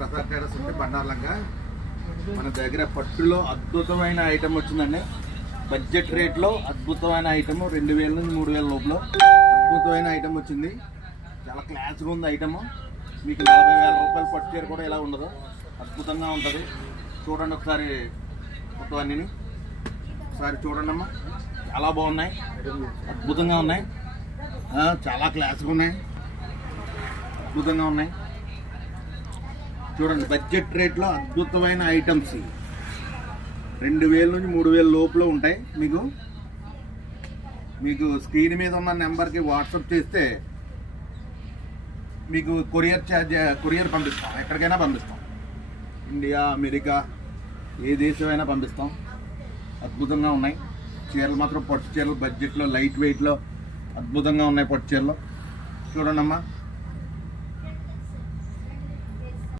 Prasad tailors ఉంటే బండార్లంగా మన దగ్గర పట్టులో అద్భుతమైన ఐటమ్ వచ్చిందండి. బడ్జెట్ రేట్లో అద్భుతమైన ఐటమ్ 2000 నుంచి 3000 లోపల అద్భుతమైన ఐటమ్ వచ్చింది. చాలా క్లాస్గా ఉంది ఐటమ్. మీకు 40,000 రూపాయల పట్టు చీర కూడా ఇలా ఉండదు, అద్భుతంగా ఉంటుంది. చూడండి ఒకసారి మొత్తం అన్నీ ఒకసారి చూడండి అమ్మా. చాలా బాగున్నాయి, అద్భుతంగా ఉన్నాయి, చాలా క్లాస్గా ఉన్నాయి, అద్భుతంగా ఉన్నాయి. చూడండి బడ్జెట్ రేట్లో అద్భుతమైన ఐటమ్స్ 2000 నుంచి 3000 లోపల ఉంటాయి. మీకు స్క్రీన్ మీద ఉన్న నెంబర్కి వాట్సాప్ చేస్తే మీకు కొరియర్ పంపిస్తాం, ఎక్కడికైనా పంపిస్తాం. ఇండియా, అమెరికా, ఏ దేశమైనా పంపిస్తాం. అద్భుతంగా ఉన్నాయి చీరలు మాత్రం. పట్టు చీరలు బడ్జెట్లో లైట్ వెయిట్లో అద్భుతంగా ఉన్నాయి పట్టు చీరలు. చూడండి అమ్మా.